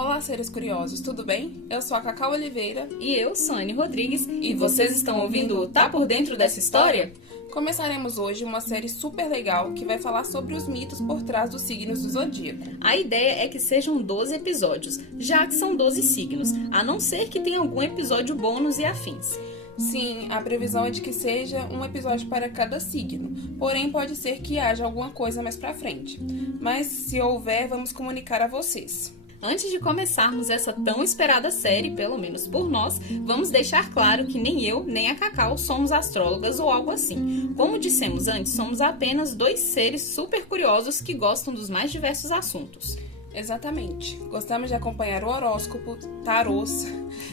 Olá, seres curiosos, tudo bem? Eu sou a Cacau Oliveira. E eu, Sônia Rodrigues. E vocês estão ouvindo o Tá Por Dentro dessa História? Começaremos hoje uma série super legal que vai falar sobre os mitos por trás dos signos do zodíaco. A ideia é que sejam 12 episódios, já que são 12 signos, a não ser que tenha algum episódio bônus e afins. Sim, a previsão é de que seja um episódio para cada signo, porém pode ser que haja alguma coisa mais pra frente. Mas se houver, vamos comunicar a vocês. Antes de começarmos essa tão esperada série, pelo menos por nós, vamos deixar claro que nem eu, nem a Cacau somos astrólogas ou algo assim. Como dissemos antes, somos apenas dois seres super curiosos que gostam dos mais diversos assuntos. Exatamente. Gostamos de acompanhar o horóscopo, tarôs,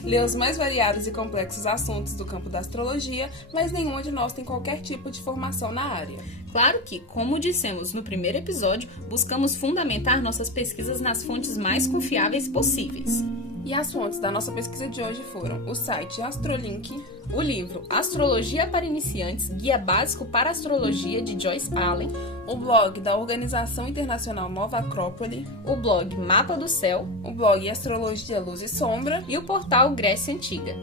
ler os mais variados e complexos assuntos do campo da astrologia, mas nenhuma de nós tem qualquer tipo de formação na área. Claro que, como dissemos no primeiro episódio, buscamos fundamentar nossas pesquisas nas fontes mais confiáveis possíveis. E as fontes da nossa pesquisa de hoje foram o site Astrolink, o livro Astrologia para Iniciantes, Guia Básico para Astrologia, de Joyce Allen, o blog da Organização Internacional Nova Acrópole, o blog Mapa do Céu, o blog Astrologia Luz e Sombra e o portal Grécia Antiga.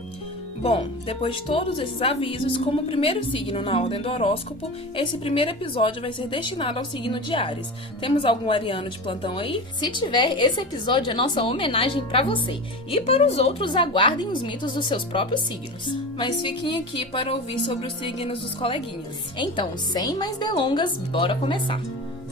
Bom, depois de todos esses avisos, como primeiro signo na ordem do horóscopo, esse primeiro episódio vai ser destinado ao signo de Áries. Temos algum ariano de plantão aí? Se tiver, esse episódio é nossa homenagem para você. E para os outros, aguardem os mitos dos seus próprios signos. Mas fiquem aqui para ouvir sobre os signos dos coleguinhas. Então, sem mais delongas, bora começar!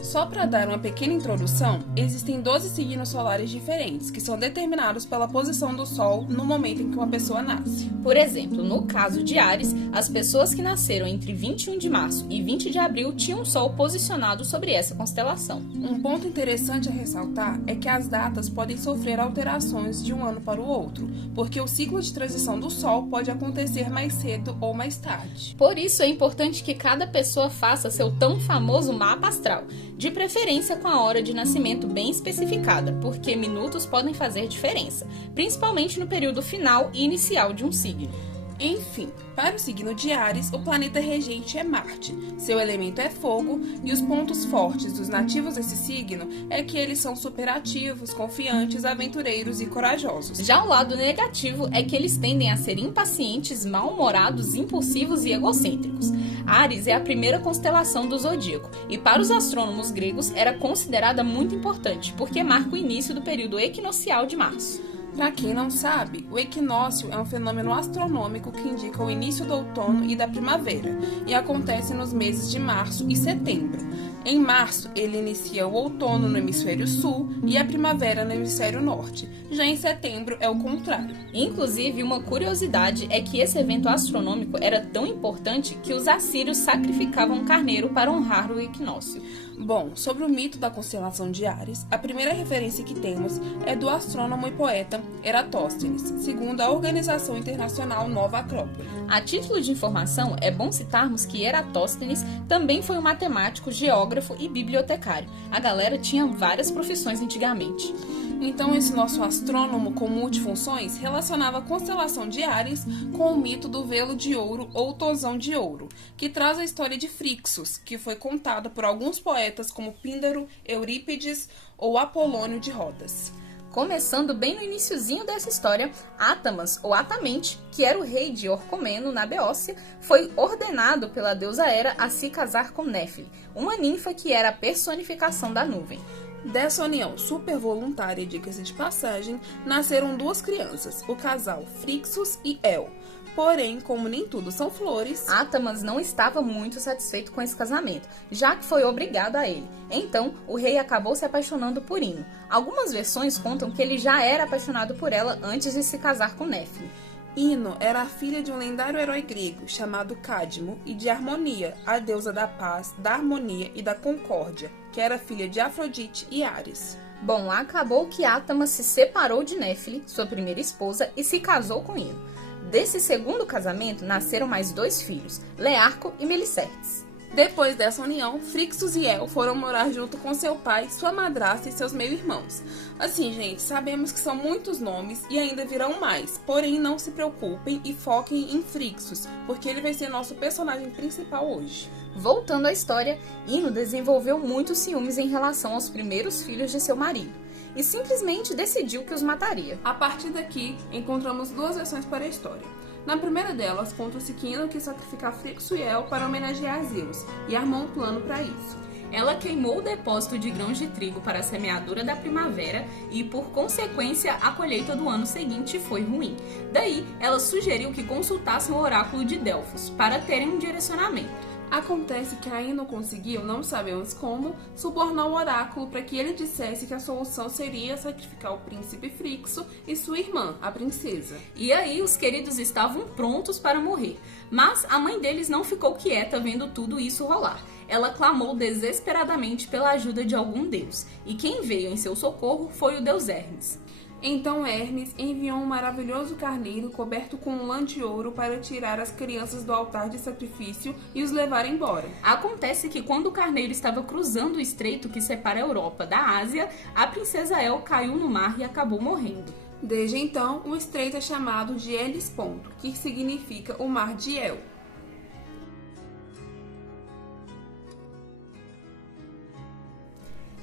Só para dar uma pequena introdução, existem 12 signos solares diferentes, que são determinados pela posição do Sol no momento em que uma pessoa nasce. Por exemplo, no caso de Áries, as pessoas que nasceram entre 21 de março e 20 de abril tinham o Sol posicionado sobre essa constelação. Um ponto interessante a ressaltar é que as datas podem sofrer alterações de um ano para o outro, porque o ciclo de transição do Sol pode acontecer mais cedo ou mais tarde. Por isso é importante que cada pessoa faça seu tão famoso mapa astral, de preferência com a hora de nascimento bem especificada, porque minutos podem fazer diferença, principalmente no período final e inicial de um signo. Enfim, para o signo de Áries, o planeta regente é Marte. Seu elemento é fogo e os pontos fortes dos nativos desse signo é que eles são superativos, confiantes, aventureiros e corajosos. Já o lado negativo é que eles tendem a ser impacientes, mal-humorados, impulsivos e egocêntricos. Áries é a primeira constelação do zodíaco e para os astrônomos gregos era considerada muito importante, porque marca o início do período equinocial de março. Para quem não sabe, o equinócio é um fenômeno astronômico que indica o início do outono e da primavera, e acontece nos meses de março e setembro. Em março, ele inicia o outono no hemisfério sul e a primavera no hemisfério norte. Já em setembro é o contrário. Inclusive, uma curiosidade é que esse evento astronômico era tão importante que os assírios sacrificavam um carneiro para honrar o equinócio. Bom, sobre o mito da constelação de Áries, a primeira referência que temos é do astrônomo e poeta Eratóstenes, segundo a Organização Internacional Nova Acrópole. A título de informação, é bom citarmos que Eratóstenes também foi um matemático, geógrafo e bibliotecário. A galera tinha várias profissões antigamente. Então, esse nosso astrônomo com multifunções relacionava a constelação de Áries com o mito do velo de ouro ou tosão de ouro, que traz a história de Frixos, que foi contada por alguns poetas como Píndaro, Eurípides ou Apolônio de Rodas. Começando bem no iniciozinho dessa história, Átamas, ou Atamente, que era o rei de Orcomeno, na Beócia, foi ordenado pela deusa Hera a se casar com Néfili, uma ninfa que era a personificação da nuvem. Dessa união super voluntária, diga-se de passagem, nasceram duas crianças, o casal Frixos e El. Porém, como nem tudo são flores, Átamas não estava muito satisfeito com esse casamento, já que foi obrigado a ele. Então, o rei acabou se apaixonando por Ino. Algumas versões contam que ele já era apaixonado por ela antes de se casar com Néfili. Ino era a filha de um lendário herói grego chamado Cadmo e de Harmonia, a deusa da paz, da harmonia e da concórdia, que era filha de Afrodite e Ares. Bom, acabou que Átamas se separou de Néfili, sua primeira esposa, e se casou com Ino. Desse segundo casamento nasceram mais 2 filhos, Learco e Melicertes. Depois dessa união, Frixos e El foram morar junto com seu pai, sua madrasta e seus meio-irmãos. Assim, gente, sabemos que são muitos nomes e ainda virão mais, porém não se preocupem e foquem em Frixos, porque ele vai ser nosso personagem principal hoje. Voltando à história, Ino desenvolveu muitos ciúmes em relação aos primeiros filhos de seu marido. e simplesmente decidiu que os mataria. A partir daqui, encontramos duas versões para a história. Na primeira delas, conta-se que Ino quis sacrificar Frixo e El para homenagear Zeus e armou um plano para isso. Ela queimou o depósito de grãos de trigo para a semeadura da primavera e, por consequência, a colheita do ano seguinte foi ruim. Daí, ela sugeriu que consultassem o oráculo de Delfos para terem um direcionamento. Acontece que Ino conseguiu, não sabemos como, subornar o oráculo para que ele dissesse que a solução seria sacrificar o príncipe Frixo e sua irmã, a princesa. E aí os queridos estavam prontos para morrer, mas a mãe deles não ficou quieta vendo tudo isso rolar. Ela clamou desesperadamente pela ajuda de algum deus, e quem veio em seu socorro foi o deus Hermes. Então Hermes enviou um maravilhoso carneiro coberto com um lã de ouro para tirar as crianças do altar de sacrifício e os levar embora. Acontece que quando o carneiro estava cruzando o estreito que separa a Europa da Ásia, a princesa El caiu no mar e acabou morrendo. Desde então, o estreito é chamado de Hellesponto, que significa o Mar de El.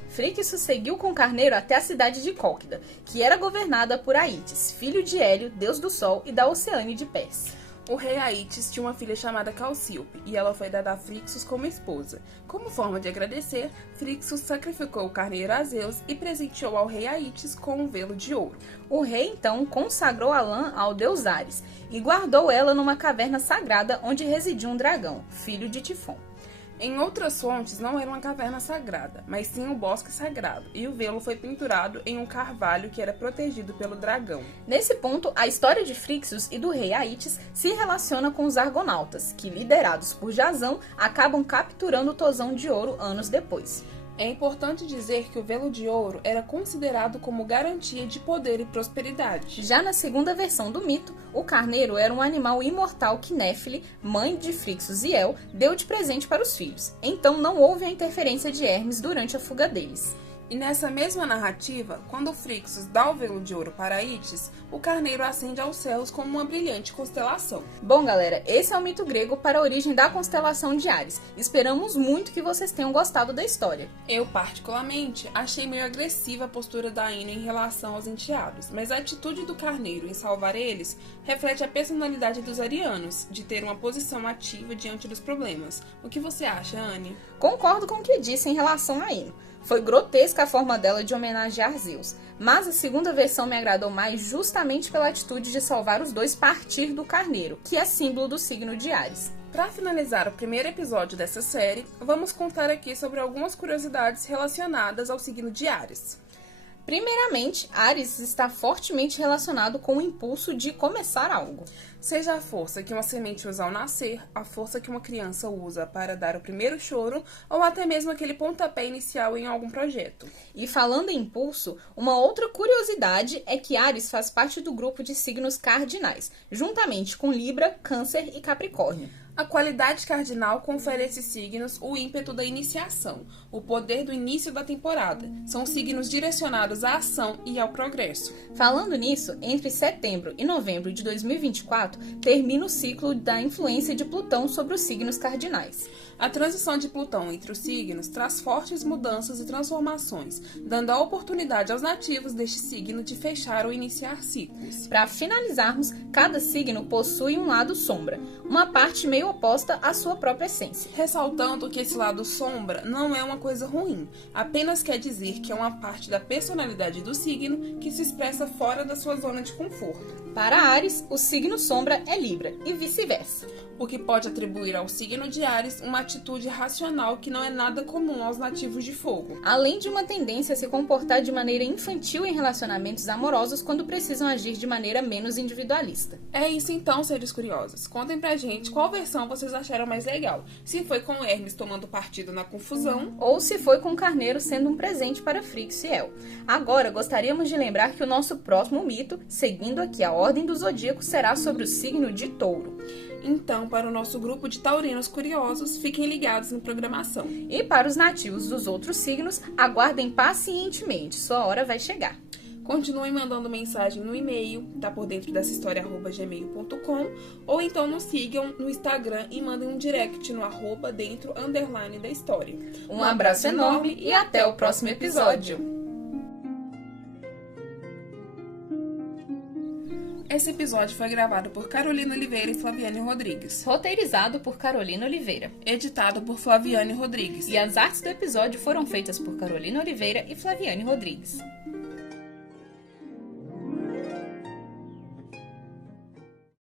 Frixo seguiu com o carneiro até a cidade de Cólquida, que era governada por Aítes, filho de Hélio, deus do sol, e da Oceane de Pérsia. O rei Aítes tinha uma filha chamada Calcíope, e ela foi dada a Frixus como esposa. Como forma de agradecer, Frixus sacrificou o carneiro a Zeus e presenteou ao rei Aítes com um velo de ouro. O rei, então, consagrou a lã ao deus Ares e guardou ela numa caverna sagrada onde residia um dragão, filho de Tifon. Em outras fontes, não era uma caverna sagrada, mas sim um bosque sagrado, e o velo foi pinturado em um carvalho que era protegido pelo dragão. Nesse ponto, a história de Frixus e do rei Aítes se relaciona com os argonautas, que, liderados por Jasão, acabam capturando o Tosão de Ouro anos depois. É importante dizer que o velo de ouro era considerado como garantia de poder e prosperidade. Já na segunda versão do mito, o carneiro era um animal imortal que Néfele, mãe de Frixus e El, deu de presente para os filhos. Então não houve a interferência de Hermes durante a fuga deles. E nessa mesma narrativa, quando Frixus dá o velo de ouro para Aítes, o carneiro ascende aos céus como uma brilhante constelação. Bom, galera, esse é o mito grego para a origem da constelação de Áries. Esperamos muito que vocês tenham gostado da história. Eu, particularmente, achei meio agressiva a postura da Ino em relação aos enteados, mas a atitude do carneiro em salvar eles reflete a personalidade dos arianos, de ter uma posição ativa diante dos problemas. O que você acha, Anne? Concordo com o que disse em relação a Ino. Foi grotesca a forma dela de homenagear Zeus, mas a segunda versão me agradou mais justamente pela atitude de salvar os dois partir do carneiro, que é símbolo do signo de Áries. Para finalizar o primeiro episódio dessa série, vamos contar aqui sobre algumas curiosidades relacionadas ao signo de Áries. Primeiramente, Áries está fortemente relacionado com o impulso de começar algo. Seja a força que uma semente usa ao nascer, a força que uma criança usa para dar o primeiro choro, ou até mesmo aquele pontapé inicial em algum projeto. E falando em impulso, uma outra curiosidade é que Áries faz parte do grupo de signos cardinais, juntamente com Libra, Câncer e Capricórnio. A qualidade cardinal confere a esses signos o ímpeto da iniciação, o poder do início da temporada. São signos direcionados à ação e ao progresso. Falando nisso, entre setembro e novembro de 2024, termina o ciclo da influência de Plutão sobre os signos cardinais. A transição de Plutão entre os signos traz fortes mudanças e transformações, dando a oportunidade aos nativos deste signo de fechar ou iniciar ciclos. Para finalizarmos, cada signo possui um lado sombra, uma parte meio oposta à sua própria essência. Ressaltando que esse lado sombra não é uma coisa ruim, apenas quer dizer que é uma parte da personalidade do signo que se expressa fora da sua zona de conforto. Para Áries, o signo sombra é Libra e vice-versa. O que pode atribuir ao signo de Áries uma atitude racional que não é nada comum aos nativos de fogo. Além de uma tendência a se comportar de maneira infantil em relacionamentos amorosos quando precisam agir de maneira menos individualista. É isso então, seres curiosos. Contem pra gente qual versão vocês acharam mais legal. Se foi com Hermes tomando partido na confusão, ou se foi com o carneiro sendo um presente para Frixo e El. Agora, gostaríamos de lembrar que o nosso próximo mito, seguindo aqui a ordem do zodíaco, será sobre o signo de Touro. Então, para o nosso grupo de taurinos curiosos, fiquem ligados na programação. E para os nativos dos outros signos, aguardem pacientemente, sua hora vai chegar. Continuem mandando mensagem no e-mail, tá por dentro dessa história@gmail.com, ou então nos sigam no Instagram e mandem um direct no @dentro_da história. Um abraço enorme e até o próximo episódio. Esse episódio foi gravado por Carolina Oliveira e Flaviane Rodrigues. Roteirizado por Carolina Oliveira. Editado por Flaviane Rodrigues. E as artes do episódio foram feitas por Carolina Oliveira e Flaviane Rodrigues.